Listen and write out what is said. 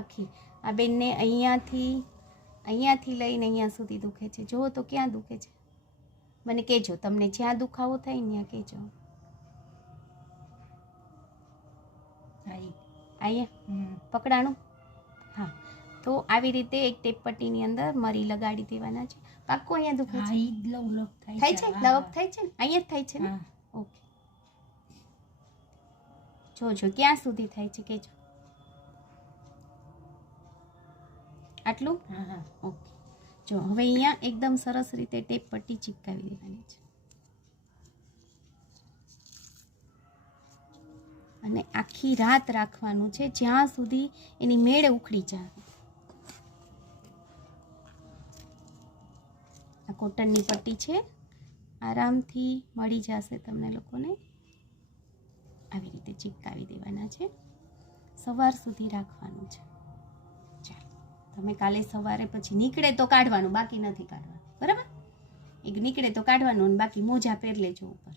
આખી આ બેનને અહીંયાથી લઈને અહીંયા સુધી દુખે છે. જુઓ તો ક્યાં દુખે છે, મને કહેજો. તમને જ્યાં દુખાવો થાય ત્યાં કહેજો. અહીંયા પકડાણું? હા. તો આવી રીતે એક ટેપ પટ્ટીની અંદર મરી લગાડી દેવાના છે. પાક્કું અહીંયા દુખે છે? થાય છે? લવક થાય છે ને? અહીંયા જ થાય છે ને? ઓકે. જોજો ક્યાં સુધી થાય છે કહેજો. આટલું? હા. ઓકે. જો હવે અહીંયા એકદમ સરસ રીતે ટેપ પટ્ટી ચિપકાવી દેવાની છે અને આખી રાત રાખવાનું છે જ્યાં સુધી એની મેળ ઉખડી જાય. આ કોટનની પટ્ટી છે, આરામથી મળી જશે તમને લોકોને. આવી રીતે ચિપકાવી દેવાના છે. સવાર સુધી રાખવાનું છે. ચાલો, તમે કાલે સવારે પછી નીકળે તો કાઢવાનું, બાકી નથી કાઢવાનું. બરાબર? એક નીકળે તો કાઢવાનું અને બાકી મોજા પહેર લેજો ઉપર.